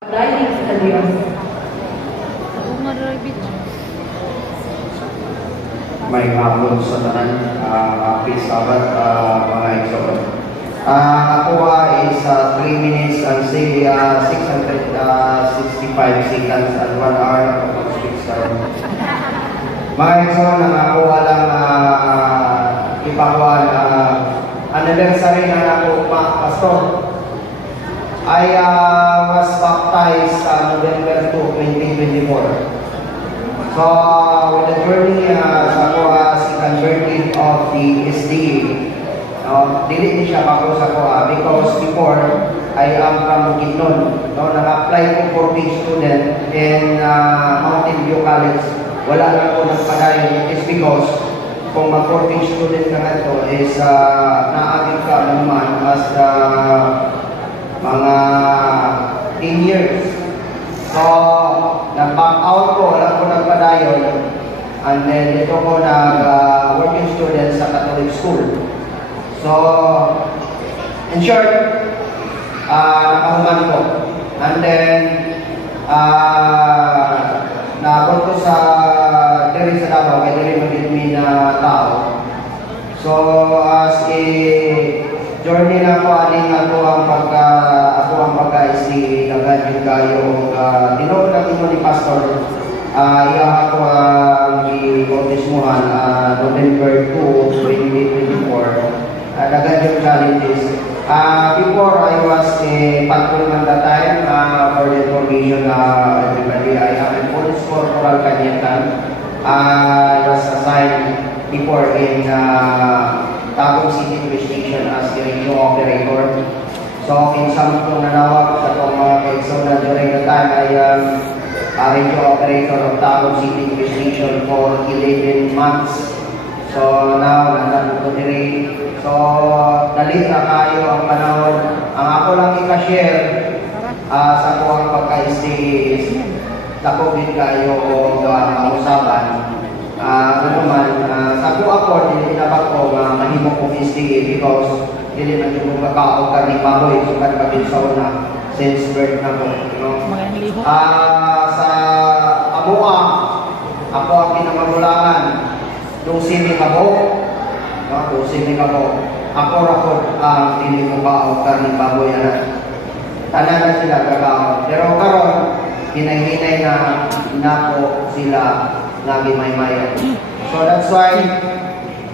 Dahil sa Diyos. May hapon sa tanan, happy Sabbath, mga igsoon. Ako is 3 minutes and 665 seconds and 1 hour of speech. Mga igsoon, nakakuha lang ipakuha anniversary na ako, pastor. I was baptized November 2, 2024. So, with the journey sa ko si converted of the SDA, dili ni siya ako sa ko because before I am from Bukidnon. Nag-apply ko for being student in Mountain View College. Wala lang ako nagpadayon. It's because kung mag-for student ka nga ito is naabig ka naman as mga 10 years. So, nag-back out ko, wala ko nagpadayon. And then, dito ko nag-working student sa Catholic school. So, in short, nakahuman ko. And then, naabot ko sa diri sa Davao, kaya diri magiging na tao. So, as a journey na ko aning ako ang pagka-IC dagan yung kayo tinuod lang imo ni pastor iya ako ang i-bautismuhan November 2, 2024 dagan yung challenges. Before I was a patrolman that time for the information everybody, I am a police corporal Kanyetan. I was assigned before in Tagum City Police Station as the radio operator. So, kinsam kong nanawag sa itong mga kaigsaw na during the time I am radio operator of Tagum City Police Station for 11 months. So, now, nandang ko diri. So, dalit na kayo ang panahon. Ang ako lang i-share sa kuwang pagka-stay sa COVID kayo o usapan. Ano naman, sa ako, hindi dapat ko mahimo kong SDA because hindi man yung magkakaw ka ni Baboy, so kan pagkinsaw na since birth na ko. No? Sa Abua, ako ang pinamagulangan nung sini kabo, nung sini kabo, ako rapod ang hindi ko kaaw ka ni Baboy. Tanan na sila kakaw. Pero karon hinay-hinay na po sila lagi may-mayan. So that's why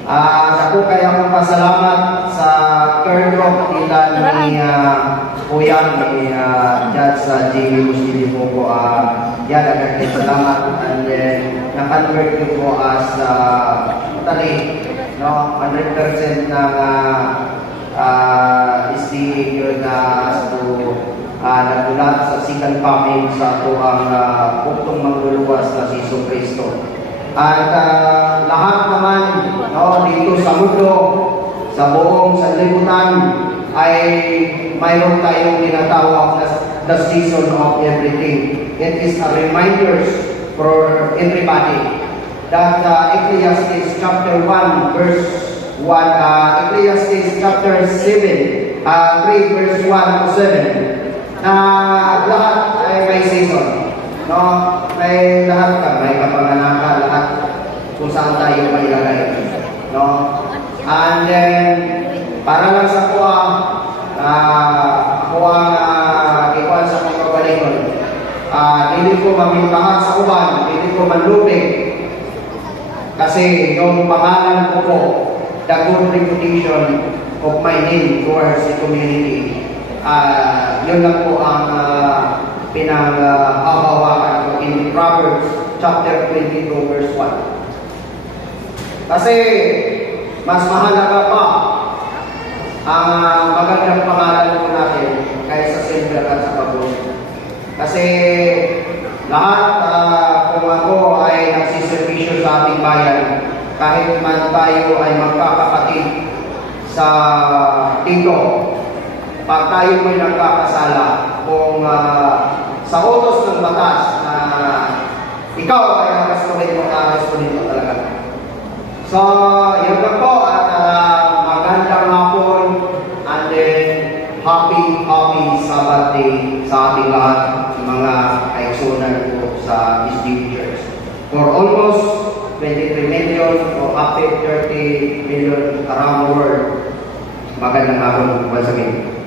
ako kaya akong pasalamat sa third rock nila ni Kuya ni Judge Jamie Musili po ko. Yan, agad salamat. And then, na-convert ko po as totally, 100% ng SDA yun as to nagulat sa second coming sa ito ang puktong mangluluwas na si Iso Cristo. At lahat naman dito sa mundo, sa buong sanlibutan, ay mayroon tayong tinatawag na the season of everything. It is a reminder for everybody that Ecclesiastes chapter 1 verse 1, Ecclesiastes chapter 7, 3 verse 1 to 7, na lahat ay may season. May lahat ka, may kapanganakan, lahat kung saan tayo may lagay. And then, para lang sa kuha, ako ang ikuan sa mga kabalingon. Hindi ko mamintahan sa uban, hindi ko manlupig. Kasi yung pangalan ko po, the good reputation of my name towards the community. Yun lang po ang pinag-hawakan ko in Proverbs chapter 22 verse 1. Kasi mas mahalaga pa ang magandang pangalan po natin kaysa silver at sa pagod. Kasi lahat kung ako ay nagsiservisyo sa ating bayan, kahit man tayo ay magkakapatid sa tito, pag tayo mo'y nagkakasala, kung sa utos ng batas na ikaw ay nakasunod mo, nakasunod mo talaga. So, yun lang po at magandang hapon and then happy Sabbath day sa ating lahat, sa mga kaigsunan ko sa SDU Church. For almost 23 million o up to 30 million around the world, magandang hapon once again.